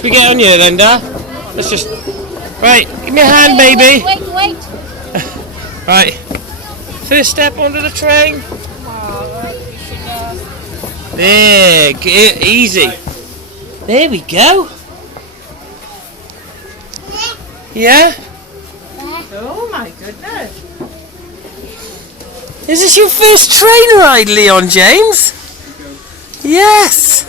Should we get on you, Linda? Let's just... Right, give me a hand, baby. Wait. Right. First step onto the train. There, easy. There we go. Yeah? Oh my goodness. Is this your first train ride, Leon James? Yes.